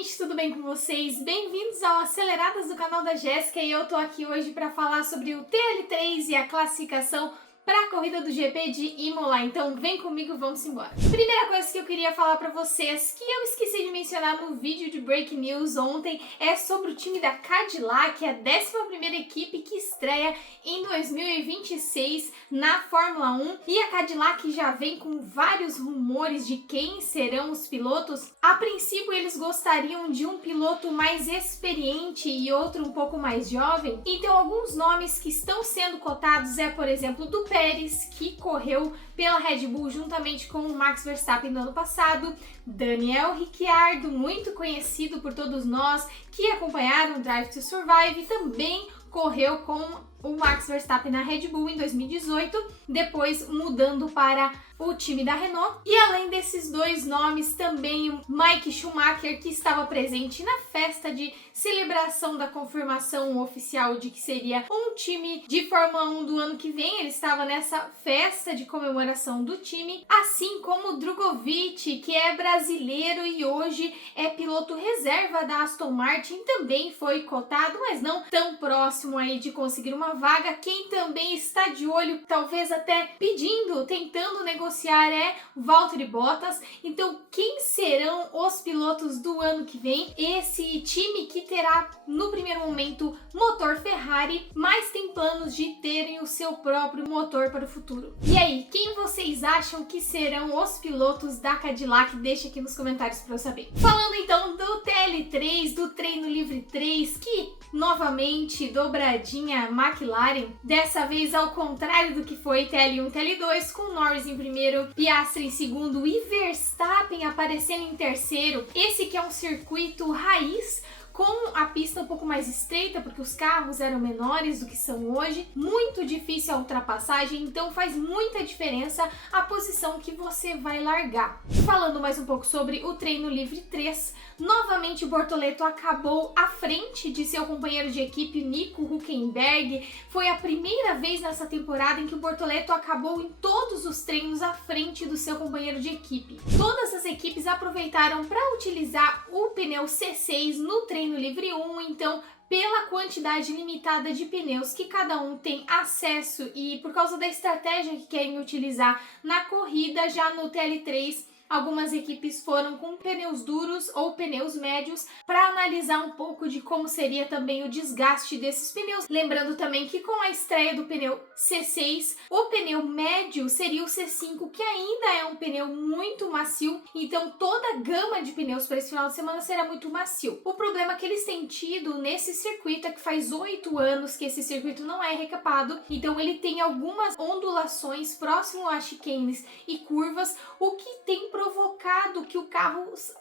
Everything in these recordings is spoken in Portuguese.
gente, tudo bem com vocês? Bem-vindos ao Aceleradas do canal da Jéssica e eu tô aqui hoje para falar sobre o TL3 e a classificação para a corrida do GP de Imola, então vem comigo, vamos embora. Primeira coisa que eu queria falar para vocês, que eu esqueci de mencionar no vídeo de Break News ontem, é sobre o time da Cadillac, a 11ª equipe que estreia em 2026 na Fórmula 1, e a Cadillac já vem com vários rumores de quem serão os pilotos. A princípio eles gostariam de um piloto mais experiente e outro um pouco mais jovem, então alguns nomes que estão sendo cotados é, por exemplo, do Pérez, que correu pela Red Bull juntamente com o Max Verstappen no ano passado, Daniel Ricciardo, muito conhecido por todos nós que acompanharam o Drive to Survive, também correu com o Max Verstappen na Red Bull em 2018, depois mudando para o time da Renault. E além desses dois nomes, também o Mike Schumacher, que estava presente na festa de celebração da confirmação oficial de que seria um time de Fórmula 1 do ano que vem. Ele estava nessa festa de comemoração do time, assim como o Drogovic, que é brasileiro e hoje é piloto reserva da Aston Martin, também foi cotado, mas não tão próximo aí de conseguir uma vaga. Quem também está de olho, talvez até pedindo, tentando negociar, é Valtteri Bottas. Então, quem serão os pilotos do ano que vem? Esse time que terá, no primeiro momento, motor Ferrari, mas tem planos de terem o seu próprio motor para o futuro. E aí, quem vocês acham que serão os pilotos da Cadillac? Deixa aqui nos comentários para eu saber. Falando então do TL3, do Treino Livre 3, que novamente dobradinha McLaren, dessa vez ao contrário do que foi TL1 TL2, com Norris em primeiro, Piastri em segundo e Verstappen aparecendo em terceiro. Esse que é um circuito raiz, com a pista um pouco mais estreita, porque os carros eram menores do que são hoje, muito difícil a ultrapassagem, então faz muita diferença a posição que você vai largar. Falando mais um pouco sobre o Treino Livre 3, novamente o Bortoleto acabou à frente de seu companheiro de equipe, Nico Hülkenberg. Foi a primeira vez nessa temporada em que o Bortoleto acabou em todos os treinos à frente do seu companheiro de equipe. Todas as equipes aproveitaram para utilizar o pneu C6 no Treino Livre 1, então pela quantidade limitada de pneus que cada um tem acesso e por causa da estratégia que querem utilizar na corrida, já no TL3 algumas equipes foram com pneus duros ou pneus médios para analisar um pouco de como seria também o desgaste desses pneus. Lembrando também que com a estreia do pneu C6, o pneu médio seria o C5, que ainda é um pneu muito macio, então toda a gama de pneus para esse final de semana será muito macio. O problema que eles têm tido nesse circuito é que faz 8 anos que esse circuito não é recapado, então ele tem algumas ondulações próximo a chicanes e curvas, o que tem provocado que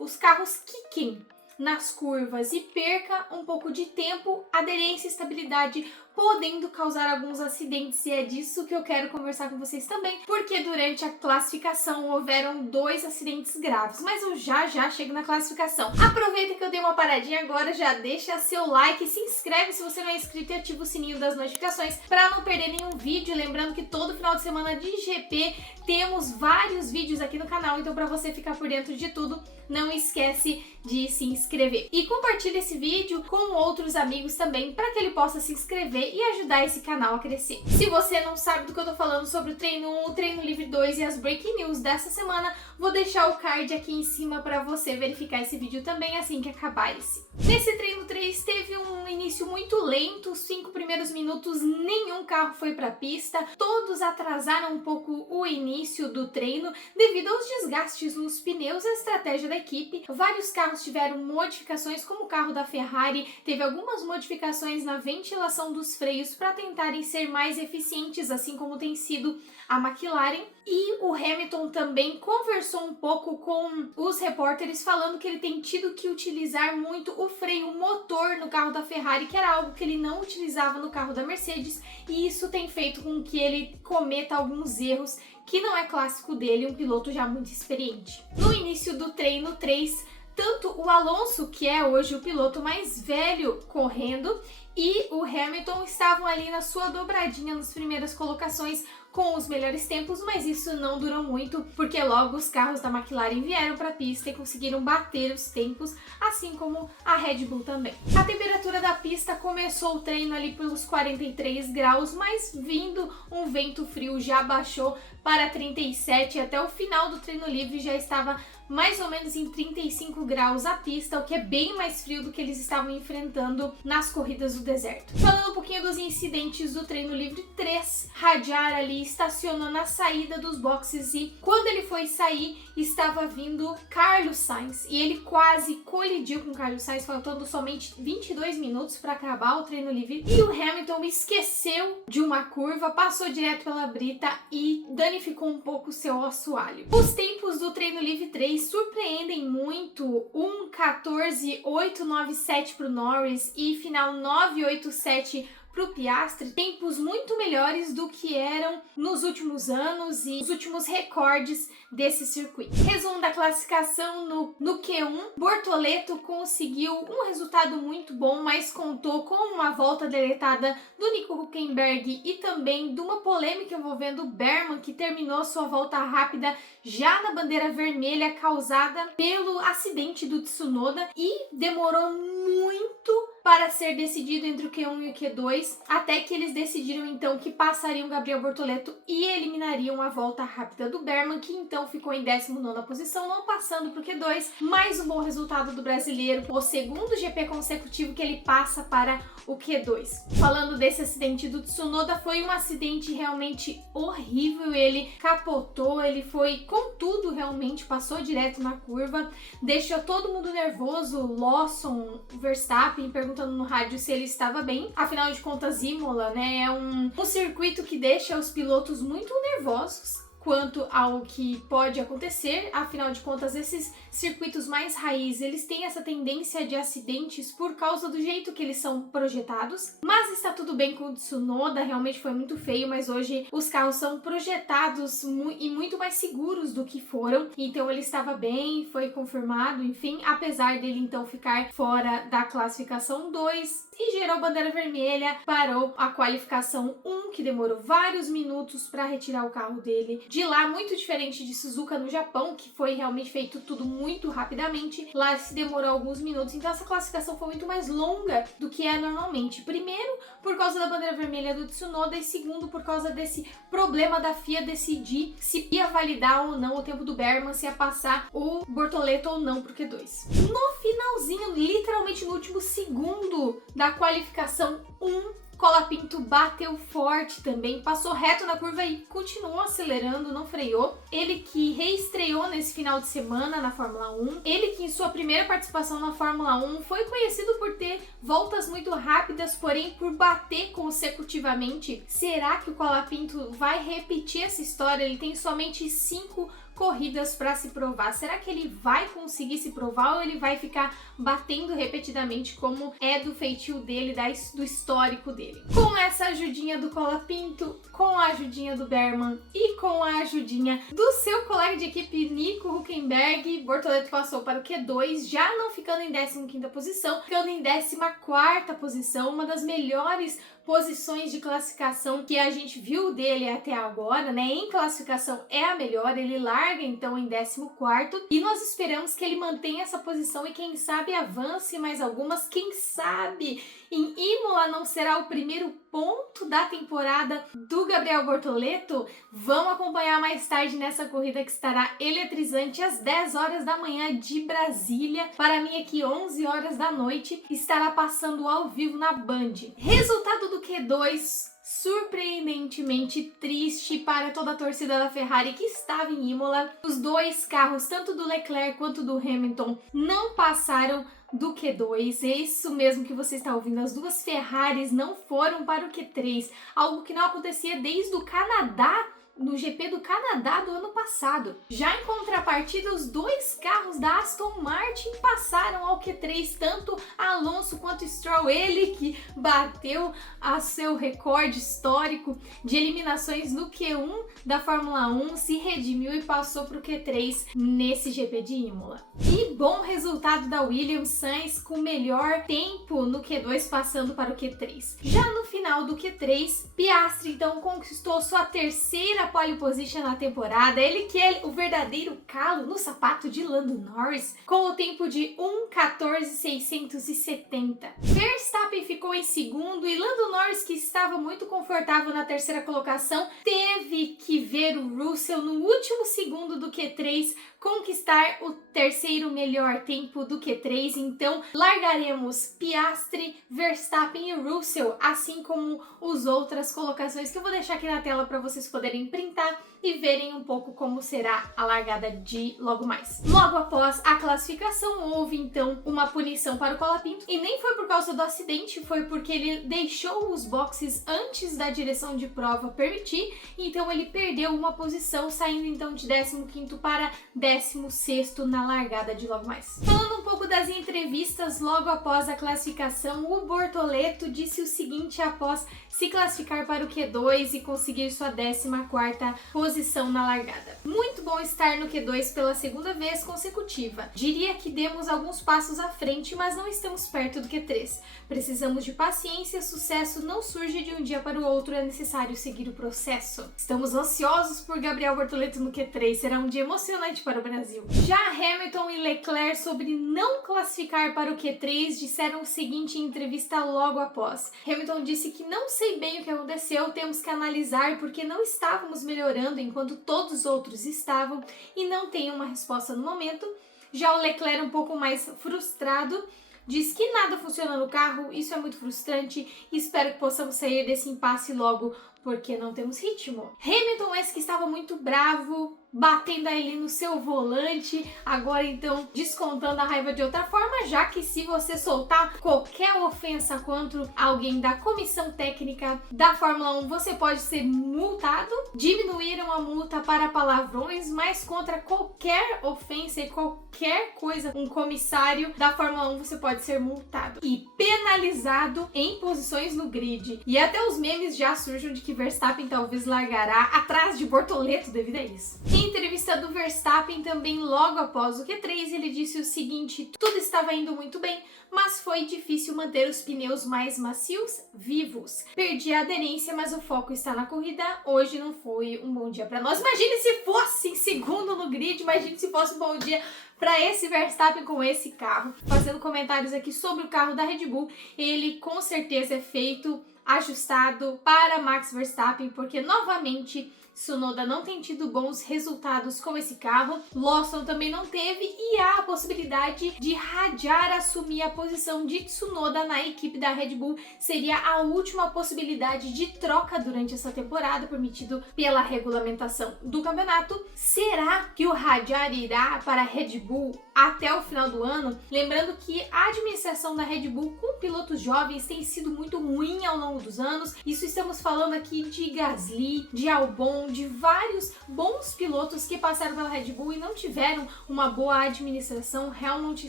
os carros quiquem nas curvas e perca um pouco de tempo, aderência e estabilidade, podendo causar alguns acidentes, e é disso que eu quero conversar com vocês também, porque durante a classificação houveram 2 acidentes graves, mas eu já chego na classificação. Aproveita que eu dei uma paradinha agora, já deixa seu like, se inscreve se você não é inscrito e ativa o sininho das notificações para não perder nenhum vídeo. Lembrando que todo final de semana de GP temos vários vídeos aqui no canal, então para você ficar por dentro de tudo, não esquece de se inscrever. E compartilha esse vídeo com outros amigos também, para que ele possa se inscrever e ajudar esse canal a crescer. Se você não sabe do que eu tô falando sobre o Treino 1, o Treino Livre 2 e as Breaking News dessa semana, vou deixar o card aqui em cima para você verificar esse vídeo também assim que acabar esse. Nesse Treino 3 teve um início muito lento, os 5 primeiros minutos nenhum carro foi para a pista, todos atrasaram um pouco o início do treino devido aos desgastes nos pneus e a estratégia da equipe. Vários carros tiveram modificações, como o carro da Ferrari teve algumas modificações na ventilação dos freios para tentarem ser mais eficientes, assim como tem sido a McLaren. E o Hamilton também conversou um pouco com os repórteres, falando que ele tem tido que utilizar muito o freio motor no carro da Ferrari, que era algo que ele não utilizava no carro da Mercedes, e isso tem feito com que ele cometa alguns erros que não é clássico dele, um piloto já muito experiente. No início do treino 3, tanto o Alonso, que é hoje o piloto mais velho correndo, e o Hamilton estavam ali na sua dobradinha nas primeiras colocações, com os melhores tempos, mas isso não durou muito, porque logo os carros da McLaren vieram para a pista e conseguiram bater os tempos, assim como a Red Bull também. A temperatura da pista começou o treino ali pelos 43 graus, mas vindo um vento frio já baixou para 37, até o final do treino livre já estava mais ou menos em 35 graus a pista, o que é bem mais frio do que eles estavam enfrentando nas corridas do deserto. Falando um pouquinho dos incidentes do treino livre 3, Hadjar ali estacionou na saída dos boxes e quando ele foi sair, estava vindo Carlos Sainz e ele quase colidiu com Carlos Sainz, faltando somente 22 minutos para acabar o treino livre, e o Hamilton esqueceu de uma curva, passou direto pela brita e danificou um pouco seu assoalho. Os tempos do treino livre 3 surpreendem muito, 1:14.897 para o Norris e final 9:87 para o Piastri, tempos muito melhores do que eram nos últimos anos e os últimos recordes desse circuito. Resumo da classificação no Q1, Bortoleto conseguiu um resultado muito bom, mas contou com uma volta deletada do Nico Hülkenberg e também de uma polêmica envolvendo o Berman, que terminou sua volta rápida já na bandeira vermelha causada pelo acidente do Tsunoda e demorou muito para ser decidido entre o Q1 e o Q2, até que eles decidiram então que passariam Gabriel Bortoleto e eliminariam a volta rápida do Berman, que então ficou em 19ª posição, não passando para o Q2. Mais um bom resultado do brasileiro, o segundo GP consecutivo que ele passa para o Q2. Falando desse acidente do Tsunoda, foi um acidente realmente horrível, ele capotou, ele foi com tudo realmente, passou direto na curva, deixou todo mundo nervoso, Lawson, Verstappen perguntando no rádio se ele estava bem. Afinal de contas, Imola, né, é um circuito que deixa os pilotos muito nervosos quanto ao que pode acontecer. Afinal de contas, esses circuitos mais raiz, eles têm essa tendência de acidentes por causa do jeito que eles são projetados. Mas está tudo bem com o Tsunoda, realmente foi muito feio, mas hoje os carros são projetados e muito mais seguros do que foram. Então ele estava bem, foi confirmado, enfim, apesar dele então ficar fora da classificação 2 e gerou bandeira vermelha, parou a qualificação 1, que demorou vários minutos para retirar o carro dele de lá, muito diferente de Suzuka no Japão, que foi realmente feito tudo muito rapidamente. Lá se demorou alguns minutos, então essa classificação foi muito mais longa do que é normalmente. Primeiro, por causa da bandeira vermelha do Tsunoda, e segundo, por causa desse problema da FIA decidir se ia validar ou não o tempo do Berman, se ia passar o Bortoleto ou não pro Q2. No finalzinho, literalmente no último segundo da qualificação 1, Colapinto bateu forte também, passou reto na curva e continuou acelerando, não freou. Ele que reestreou nesse final de semana na Fórmula 1, ele que em sua primeira participação na Fórmula 1 foi conhecido por ter voltas muito rápidas, porém por bater consecutivamente. Será que o Colapinto vai repetir essa história? Ele tem somente 5 corridas para se provar. Será que ele vai conseguir se provar ou ele vai ficar batendo repetidamente, como é do feitio dele, do histórico dele? Com essa ajudinha do Colapinto, com a ajudinha do Berman e com a ajudinha do seu colega de equipe Nico Hülkenberg, Bortoleto passou para o Q2, já não ficando em 15ª posição, ficando em 14ª posição, uma das melhores posições de classificação que a gente viu dele até agora, né? Em classificação é a melhor, ele larga então em 14º e nós esperamos que ele mantenha essa posição e quem sabe avance mais algumas, quem sabe em Imola não será o primeiro ponto da temporada do Gabriel Bortoleto? Vamos acompanhar mais tarde nessa corrida que estará eletrizante às 10 horas da manhã de Brasília. Para mim aqui 11 horas da noite estará passando ao vivo na Band. Resultado do Q2 surpreendentemente triste para toda a torcida da Ferrari que estava em Imola. Os dois carros, tanto do Leclerc quanto do Hamilton, não passaram do Q2, é isso mesmo que você está ouvindo, as duas Ferraris não foram para o Q3, algo que não acontecia desde o Canadá no GP do Canadá do ano passado. Já em contrapartida, os dois carros da Aston Martin passaram ao Q3, tanto Alonso quanto Stroll, ele que bateu a seu recorde histórico de eliminações no Q1 da Fórmula 1, se redimiu e passou para o Q3 nesse GP de Imola. E bom resultado da Williams, Sainz com melhor tempo no Q2 passando para o Q3. Já no final do Q3, Piastri então conquistou sua terceira pole position na temporada, ele que é o verdadeiro calo no sapato de Lando Norris, com o tempo de 1:14.670. Verstappen ficou em segundo e Lando Norris, que estava muito confortável na terceira colocação, teve que ver o Russell no último segundo do Q3 conquistar o terceiro melhor tempo do Q3, então largaremos Piastri, Verstappen e Russell, assim como as outras colocações que eu vou deixar aqui na tela para vocês poderem printar e verem um pouco como será a largada de logo mais. Logo após a classificação, houve então uma punição para o Colapinto, e nem foi por causa do acidente, foi porque ele deixou os boxes antes da direção de prova permitir, então ele perdeu uma posição, saindo então de 15º para 16º na largada de logo mais. Falando um pouco das entrevistas logo após a classificação, o Bortoleto disse o seguinte após se classificar para o Q2 e conseguir sua 14ª posição na largada. Muito bom estar no Q2 pela segunda vez consecutiva. Diria que demos alguns passos à frente, mas não estamos perto do Q3. Precisamos de paciência, sucesso não surge de um dia para o outro, é necessário seguir o processo. Estamos ansiosos por Gabriel Bortoleto no Q3, será um dia emocionante para o Brasil. Já Hamilton e Leclerc, sobre não classificar para o Q3, disseram o seguinte em entrevista logo após. Hamilton disse que não sei bem o que aconteceu, temos que analisar porque não estávamos melhorando enquanto todos os outros estavam e não tem uma resposta no momento. Já o Leclerc, um pouco mais frustrado, diz que nada funciona no carro, isso é muito frustrante e espero que possamos sair desse impasse logo porque não temos ritmo. Hamilton, esse que estava muito bravo, batendo ali no seu volante, agora então descontando a raiva de outra forma, já que se você soltar qualquer ofensa contra alguém da comissão técnica da Fórmula 1, você pode ser multado. Diminuíram a multa para palavrões, mas contra qualquer ofensa e qualquer coisa, um comissário da Fórmula 1, você pode ser multado e penalizado em posições no grid. E até os memes já surgem de que Verstappen talvez largará atrás de Bortoleto devido a isso. Em entrevista do Verstappen também logo após o Q3, ele disse o seguinte: tudo estava indo muito bem, mas foi difícil manter os pneus mais macios vivos. Perdi a aderência, mas o foco está na corrida. Hoje não foi um bom dia para nós. Imagine se fosse em segundo no grid, imagine se fosse um bom dia para esse Verstappen com esse carro. Fazendo comentários aqui sobre o carro da Red Bull, ele com certeza é feito ajustado para Max Verstappen, porque novamente Tsunoda não tem tido bons resultados com esse carro, Lawson também não teve e há a possibilidade de Hadjar assumir a posição de Tsunoda na equipe da Red Bull. Seria a última possibilidade de troca durante essa temporada, permitido pela regulamentação do campeonato. Será que o Hadjar irá para a Red Bull até o final do ano? Lembrando que a administração da Red Bull com pilotos jovens tem sido muito ruim ao longo dos anos. Isso estamos falando aqui de Gasly, de Albon, de vários bons pilotos que passaram pela Red Bull e não tiveram uma boa administração. Helmut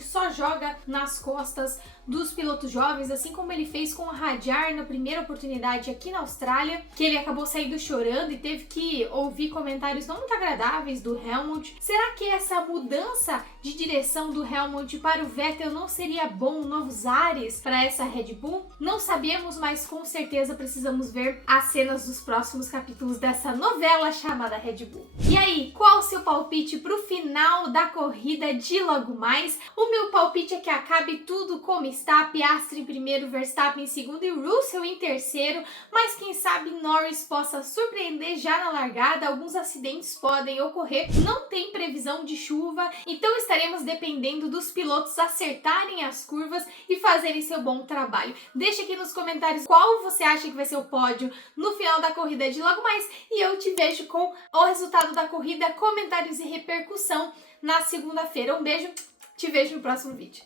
só joga nas costas dos pilotos jovens, assim como ele fez com o Hadjar na primeira oportunidade aqui na Austrália, que ele acabou saindo chorando e teve que ouvir comentários não muito agradáveis do Helmut. Será que essa mudança de direção do Helmut para o Vettel não seria bom, novos ares para essa Red Bull? Não sabemos, mas com certeza precisamos ver as cenas dos próximos capítulos dessa novela chamada Red Bull. E aí, qual o seu palpite para o final da corrida de logo mais? O meu palpite é que acabe tudo como está, Piastri em primeiro, Verstappen em segundo e Russell em terceiro, mas quem sabe Norris possa surpreender já na largada. Alguns acidentes podem ocorrer, não tem previsão de chuva, então estaremos dependendo dos pilotos acertarem as curvas e fazerem seu bom trabalho. Deixa aqui nos comentários qual você acha que vai ser o pódio no final da corrida de logo mais e eu te vejo com o resultado da corrida, comentários e repercussão na segunda-feira. Um beijo, te vejo no próximo vídeo.